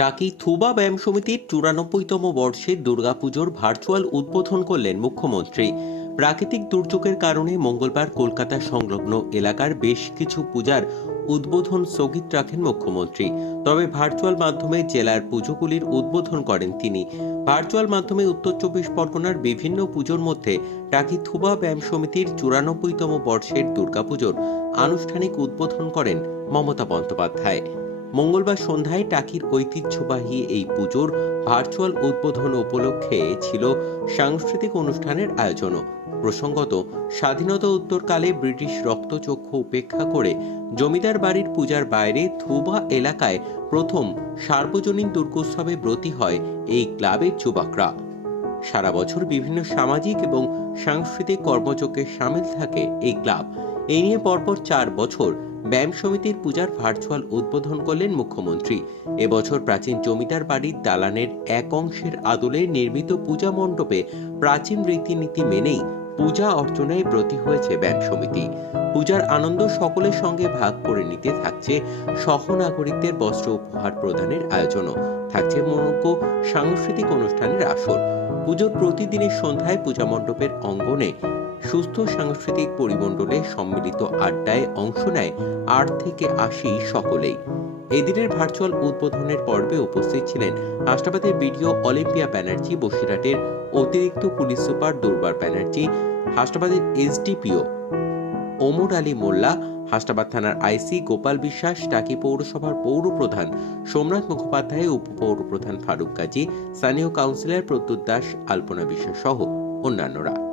টাকি থুবা ব্যায়াম সমিতির চুরানব্বইতম বর্ষে দুর্গাপুজোর ভার্চুয়াল উদ্বোধন করলেন মুখ্যমন্ত্রী। প্রাকৃতিক দুর্যোগের কারণে মঙ্গলবার কলকাতা সংলগ্ন এলাকার বেশ কিছু পূজার উদ্বোধন স্থগিত রাখেন মুখ্যমন্ত্রী। তবে ভার্চুয়াল মাধ্যমে জেলার পুজোগুলির উদ্বোধন করেন তিনি। ভার্চুয়াল মাধ্যমে উত্তর চব্বিশ পরগনার বিভিন্ন পুজোর মধ্যে টাকি থুবা ব্যায়াম সমিতির চুরানব্বইতম বর্ষের দুর্গাপুজোর আনুষ্ঠানিক উদ্বোধন করেন মমতা বন্দ্যোপাধ্যায়। মঙ্গলবার সন্ধ্যায় টাকির ঐতিহ্যবাহী এই পুজোর ভার্চুয়াল উদ্বোধন উপলক্ষে ছিল সাংস্কৃতিক অনুষ্ঠানের আয়োজনও। প্রসঙ্গত, স্বাধীনতা উত্তরকালে ব্রিটিশ রক্তচক্ষু উপেক্ষা করে জমিদার বাড়ির পূজার বাইরে থুবা এলাকায় প্রথম সার্বজনীন দুর্গোৎসবে ব্রতী হয় এই ক্লাবের যুবকরা। সারা বছর বিভিন্ন সামাজিক এবং সাংস্কৃতিক কর্মযজ্ঞে সামিল থাকে এই ক্লাব। এই নিয়ে পরপর চার বছর ব্যায়াম সমিতির পূজার ভার্চুয়াল উদ্বোধন করলেন মুখ্যমন্ত্রী। এবছর প্রাচীন জমিদার বাড়ির দালানের এক অংশের আদলে নির্মিত পূজা মণ্ডপে প্রাচীন রীতিনীতি মেনেই পূজা অর্চনায় ব্রতী হয়েছে ব্যায়াম সমিতি। পূজার আনন্দ সকলের সঙ্গে ভাগ করে নিতে থাকছে সহনাগরিকদের বস্ত্র উপহার প্রদানের আয়োজনও। থাকছে মনোজ্ঞ, সাংস্কৃতিক অনুষ্ঠানের আসর। পুজোর প্রতিদিনের সন্ধ্যায় পূজা মণ্ডপের অঙ্গনে সুস্থ সাংস্কৃতিক পরিমণ্ডলে সম্মিলিত আড্ডায় অংশ নেয় আট থেকে আশি সকলেই। এদিনের ভার্চুয়াল উদ্বোধনের পর্বে উপস্থিত ছিলেন হাসনাবাদের বিডিও অলিম্পিয়া ব্যানার্জি, বসিরহাটের অতিরিক্ত পুলিশ সুপার দুর্বার ব্যানার্জি হাসনাবাদের এসডিপিও ওমর আলী মোল্লা হাসনাবাদ থানার আইসি গোপাল বিশ্বাস, টাকি পৌরসভার পৌর প্রধান সোমনাথ মুখোপাধ্যায় উপপৌর প্রধান ফারুক গাজী, স্থানীয় কাউন্সিলর প্রদ্যুৎ দাস, আলপনা বিশ্বাস সহ অন্যান্যরা।